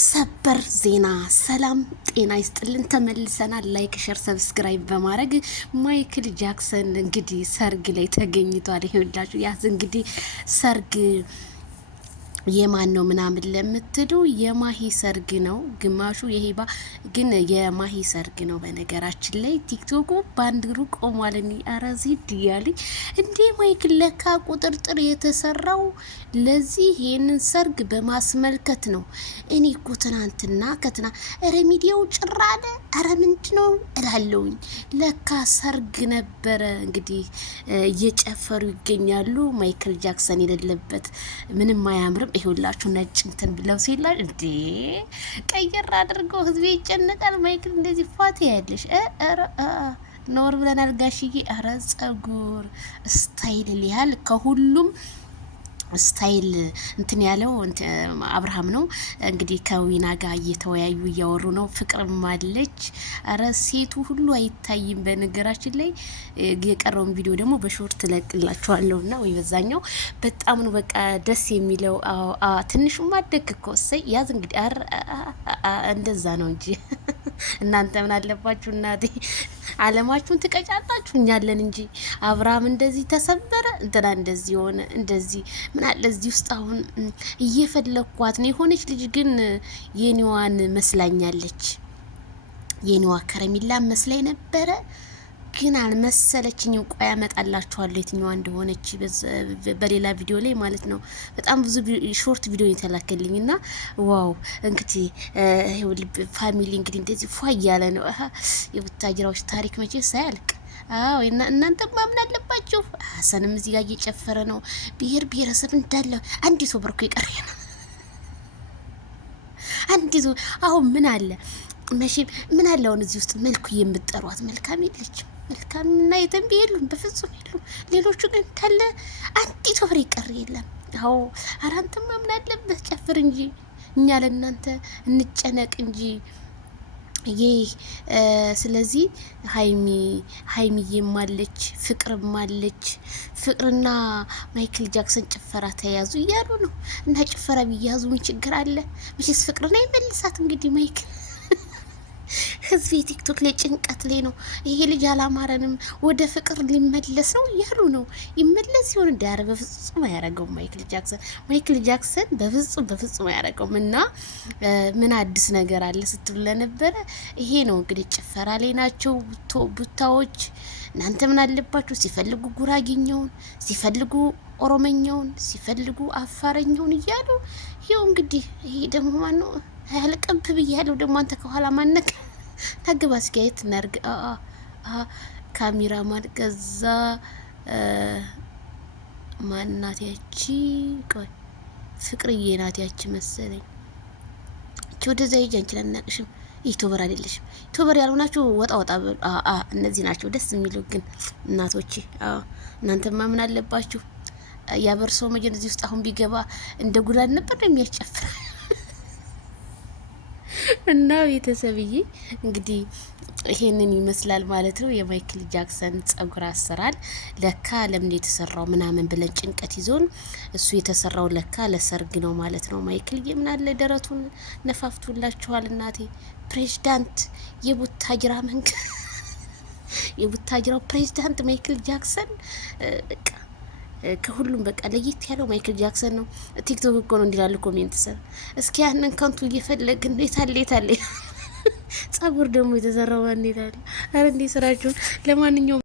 ሰበር ዜና። ሰላም ጤና ይስጥልን። ተመልሰናል። ላይክ፣ ሸር፣ ሰብስክራይብ በማድረግ ማይክል ጃክሰን እንግዲህ ሰርግ ላይ ተገኝቷል። ይኸውላችሁ ያዝ እንግዲህ ሰርግ የማን ነው ምናምን ለምትሉ የማሂ ሰርግ ነው። ግማሹ የሂባ ግን የማሂ ሰርግ ነው። በነገራችን ላይ ቲክቶኩ ባንድ ሩ ቆሟል። አረዚድ እያለኝ እንዴ ማይክል ለካ ቁጥርጥር የተሰራው ለዚህ ይህንን ሰርግ በማስመልከት ነው። እኔ እኮ ትናንትና እረ ሚዲያው ጭራ አለ። አረ ምንድ ነው እላለውኝ። ለካ ሰርግ ነበረ። እንግዲህ እየጨፈሩ ይገኛሉ። ማይክል ጃክሰን የሌለበት ምንም አያምርም። ይሁላችሁ ነጭ እንትን ብለው ሲላል እንዴ ቀየር አድርገው ህዝቤ ይጨነቃል። ማይክል እንደዚህ ፋት ያለሽ ኖር ብለናል ጋሽዬ። አረ ጸጉር ስታይል ሊያል ከሁሉም ስታይል እንትን ያለው አብርሃም ነው። እንግዲህ ከዊና ጋር እየተወያዩ እያወሩ ነው። ፍቅርም አለች። አረ ሴቱ ሁሉ አይታይም። በነገራችን ላይ የቀረውን ቪዲዮ ደግሞ በሾርት ትለቅላችኋለሁና ወይ በዛኛው በጣም ነው በቃ ደስ የሚለው። ትንሹ ማደግ እኮ እሰይ ያዝ እንግዲህ እንደዛ ነው እንጂ እናንተ ምን አለባችሁ እናቴ አለማችሁን ትቀጫጣችሁ እኛለን እንጂ። አብርሃም እንደዚህ ተሰበረ እንትና እንደዚህ ሆነ እንደዚህ ምን አለ እዚህ ውስጥ አሁን እየፈለኳት ነው። የሆነች ልጅ ግን የኔዋን መስላኛለች። የኔዋ ከረሚላ መስላኝ ነበረ ግን አልመሰለችኝም። ቆይ አመጣላችኋለሁ የትኛዋ እንደሆነች በሌላ ቪዲዮ ላይ ማለት ነው። በጣም ብዙ ሾርት ቪዲዮ የተላከልኝና ዋው እንግዲህ ፋሚሊ እንግዲህ እንደዚህ ፏ እያለ ነው። የቡታጅራዎች ታሪክ መቼ ሳያልቅ አዎ እናንተ ማምን አለባችሁ። ሀሰንም እዚህ ጋር እየጨፈረ ነው። ብሔር ብሔረሰብ እንዳለ አንዲት ወብርኩ ይቀር ነው። አንዲት አሁን ምን አለ መቼም ምን አለ አሁን እዚህ ውስጥ መልኩ የምትጠሯት መልካም የለችም። መልካም እና የተንቢ የሉም፣ በፍጹም የሉም። ሌሎቹ ግን እንዳለ አንዲት ወብር ይቀር የለም። አዎ አራንተማ ምን አለበት ጨፍር እንጂ እኛ ለእናንተ እንጨነቅ እንጂ ይህ ስለዚህ ሀይሚዬም አለች፣ ፍቅርም አለች። ፍቅርና ማይክል ጃክሰን ጭፈራ ተያዙ እያሉ ነው። እና ጭፈራ ቢያዙ ምን ችግር አለ? መቼስ ፍቅርና ይመልሳት እንግዲህ ማይክል ህዝብ ቲክቶክ ላይ ጭንቀት ላይ ነው። ይሄ ልጅ አላማረንም ወደ ፍቅር ሊመለስ ነው እያሉ ነው። ይመለስ ሲሆን እንዳያረ በፍጹም አያረገውም ማይክል ጃክሰን በፍጹም አያረገውም። እና ምን አዲስ ነገር አለ ስትሉ ለነበረ ይሄ ነው እንግዲህ ጭፈራ ላይ ናቸው ቡታዎች። እናንተ ምን አለባችሁ? ሲፈልጉ ጉራጌኛውን፣ ሲፈልጉ ኦሮመኛውን፣ ሲፈልጉ አፋረኛውን እያሉ ይኸው እንግዲህ ይሄ ደግሞ ማነው ያልቀብ ብያለሁ። ደግሞ አንተ ከኋላ ማነክ ታግባ እስኪያየት ነርግ ካሜራማን ከዛ ማናት ያቺ ቆይ ፍቅርዬ ናት ያቺ መሰለኝ። እቺ ወደዛ ሂጅ አንቺ ለናቅሽም ዩቲዩበር አይደለሽም። ዩቲዩበር ያልሆናችሁ ወጣ በሉ። እነዚህ ናቸው ደስ የሚሉ ግን እናቶቼ። እናንተማ ምን አለባችሁ? ያበርሰው መጀን እዚህ ውስጥ አሁን ቢገባ እንደ ጉዳን ነበር የሚያስጨፍር እና ቤተሰብዬ እንግዲህ ይሄንን ይመስላል ማለት ነው። የማይክል ጃክሰን ጸጉር አሰራር ለካ ለምን የተሰራው ምናምን ብለን ጭንቀት ይዞን እሱ የተሰራው ለካ ለሰርግ ነው ማለት ነው። ማይክል የምናለ ደረቱን ነፋፍቶላችኋል እናቴ። ፕሬዝዳንት የቡታጅራ የቡታጅራው ፕሬዝዳንት ማይክል ጃክሰን በቃ ከሁሉም በቃ ለየት ያለው ማይክል ጃክሰን ነው። ቲክቶክ እኮ ነው እንዲላሉ ኮሜንት ሰር እስኪ ያንን ከንቱ እየፈለግን የታለ ጸጉር ደግሞ የተሰራው ማን ይላል? አረ እንዴ ስራችሁን ለማንኛውም